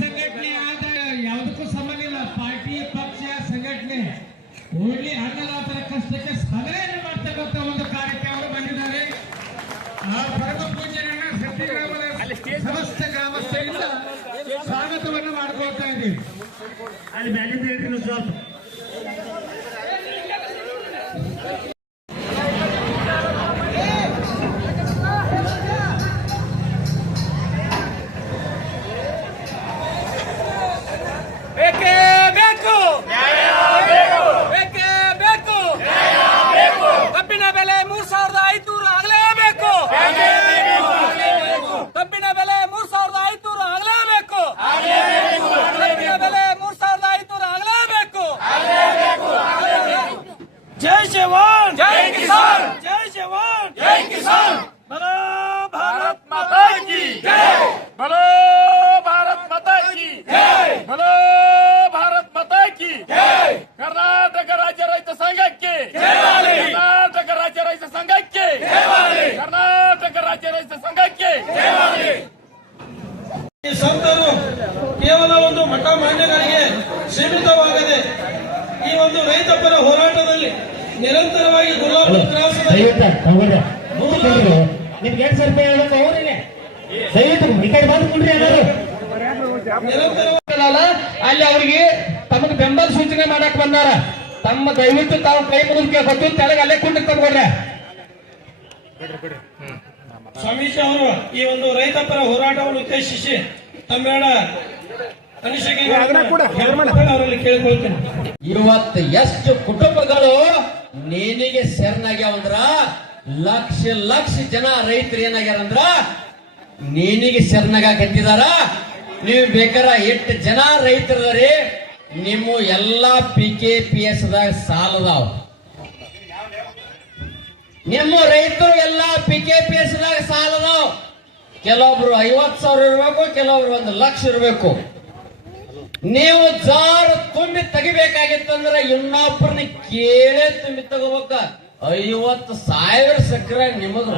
ಸಂಘಟನೆ ಆದ ಯಾವುದಕ್ಕೂ ಸಂಬಂಧ ಇಲ್ಲ. ಪಾರ್ಟಿ ಪಕ್ಷ ಸಂಘಟನೆ ಓನ್ಲಿ ಅನ್ನದಾತರ ಕಷ್ಟಕ್ಕೆ ಸಲಹೆಯನ್ನು ಮಾಡ್ತಕ್ಕಂಥ ಒಂದು ಕಾರ್ಯಕ್ಕೆ ಅವರು ಬಂದಿದ್ದಾರೆ. ಆ ಪರಮ ಪೂಜೆಯನ್ನ ಸತ್ಯ ಗ್ರಾಮದ ಸಮಸ್ತ ಗ್ರಾಮಸ್ಥರಿಂದ ಸ್ವಾಗತವನ್ನು ಮಾಡ್ಕೊಳ್ತಾ ಇದ್ದೀವಿ. ಅಲ್ಲಿ ಬ್ಯಾಲೆನ್ಸ್ ಹೇಳ್ತೀನಿ ಸ್ವಲ್ಪ. ಕಬ್ಬಿನ ಬೆಲೆ 3500 ಆಗಲೇಬೇಕು. ಕಬ್ಬಿನ ಬೆಲೆ 3500 ಆಗಲೇಬೇಕು. ಕಬ್ಬಿನ ಬೆಲೆ 3500 ಆಗಲೇಬೇಕು. ಜೈ ಜವಾನ್ ಜೈ ಕಿಸಾನ್, ಜೈ ಜವಾನ್ ಜೈ ಕಿಸಾನ್. ಬಲೋ ಭಾರತ್ ಮಾತಾ ಕಿ ಜೈ, ಬಲೋ ಭಾರತ್ ಮಾತಾ ಕಿ ಜೈ, ಬಲೋ ಭಾರತ್ ಮಾತಾ ಕಿ ಜೈ. ಕರ್ನಾಟಕ ರಾಜ್ಯ ರೈತ ಸಂಘಕ್ಕೆ ಜಯವಾಗಲಿ, ಕರ್ನಾಟಕ ರಾಜ್ಯ ರೈತ ಸಂಘಕ್ಕೆ ಜಯವಾಗಲಿ, ಕರ್ನಾಟಕ ರಾಜ್ಯ ರೈತ ಸಂಘಕ್ಕೆ ಜಯವಾಗಲಿ. ಈ ಸಂತರು ಕೇವಲ ಒಂದು ಮಠ ಮಾನ್ಯಗಳಿಗೆ ಸೀಮಿತವಾಗದೆ ಈ ಒಂದು ರೈತಪರ ಹೋರಾಟದಲ್ಲಿ ನಿರಂತರವಾಗಿ ನಿಮ್ಗೆ 2,000 ರೂಪಾಯಿ ಹೇಳೋದು ಅವರಿಗೆ ದಯವಿಟ್ಟು ಈ ಕಡೆ ಬಂದ್ಕೊಂಡ್ರಿ ಎಲ್ಲರೂ ಅಲ್ಲಿ ಅವರಿಗೆ ತಮಗೆ ಬೆಂಬಲ ಸೂಚನೆ ಮಾಡಕ್ ಬಂದಾರ. ತಮ್ಮ ದಯವಿಟ್ಟು ತಾವು ಕೈ ಮುಗಿದ ಗೊತ್ತು ತೆಳಗೆ ಅಲ್ಲೇ ಕುಂಡ ತಂದ್ಕೊಡ್ರೆ. ಸ್ವಾಮೀಜಿ ಅವರು ಈ ಒಂದು ರೈತಪರ ಹೋರಾಟವನ್ನು ಉದ್ದೇಶಿಸಿ ತಮ್ಮೆರಡ ಅನಿಸಿಕೆ ಅವರಲ್ಲಿ ಕೇಳಿಕೊಳ್ತೇನೆ. ಇವತ್ತು ಎಷ್ಟು ಕುಟುಂಬಗಳು ನೇನಿಗೆ ಶರಣಾಗ್ಯಾವಂದ್ರ ಲಕ್ಷ ಲಕ್ಷ ಜನ ರೈತರು ಏನಾಗ್ಯಾರಂದ್ರ ನೇನಿಗೆ ಶರಣಾಗತ್ತಿದಾರ. ನೀವು ಬೇಕಾರೆ 8 ಜನ ರೈತರದಾರಿ, ನಿಮ್ಮ ಎಲ್ಲಾ PKPS ದಾಗ ಸಾಲದಾವ. ನಿಮ್ಮ ರೈತರು ಎಲ್ಲಾ PKPS ದಾಗ ಸಾಲದಾವ. ಕೆಲವೊಬ್ರು 50,000 ಇರಬೇಕು, ಕೆಲವೊಬ್ರು 1,00,000 ಇರಬೇಕು. ನೀವು ಜಾರು ತುಂಬಿ ತೆಗಿಬೇಕಾಗಿತ್ತಂದ್ರೆ ಇನ್ನೊಬ್ಬರನ್ನ ಕೇಳೇ ತುಂಬಿ ತಗೋಬೇಕ. 50,000 ಸಕ್ಕರೆ ನಿಮಗ್